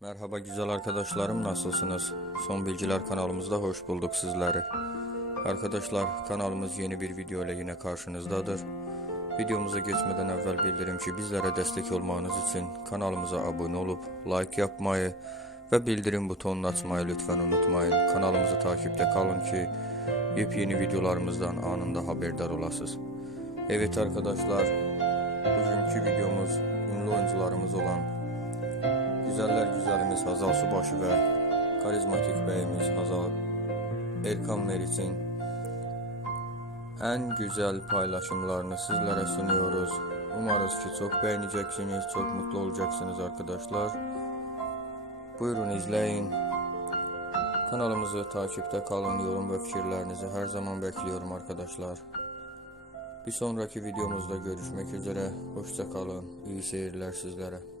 Merhaba güzel arkadaşlarım nasılsınız? Son Bilgiler kanalımızda hoş bulduk sizleri. Arkadaşlar kanalımız yeni bir video ile yine karşınızdadır. Videomuza geçmeden evvel bildirim ki bizlere destek olmanız için kanalımıza abone olup like yapmayı ve bildirim butonunu açmayı lütfen unutmayın. Kanalımızı takipte kalın ki yepyeni videolarımızdan anında haberdar olasınız. Evet arkadaşlar bugünkü videomuz ünlü oyuncularımız olan Güzeller güzelimiz Hazal Subaşı ve karizmatik beyimiz Hazal Erkan Meriç'in en güzel paylaşımlarını sizlere sunuyoruz. Umarız ki çok beğeneceksiniz, çok mutlu olacaksınız arkadaşlar. Buyurun izleyin. Kanalımızı takipte kalın, yorum ve fikirlerinizi her zaman bekliyorum arkadaşlar. Bir sonraki videomuzda görüşmek üzere. Hoşça kalın. İyi seyirler sizlere.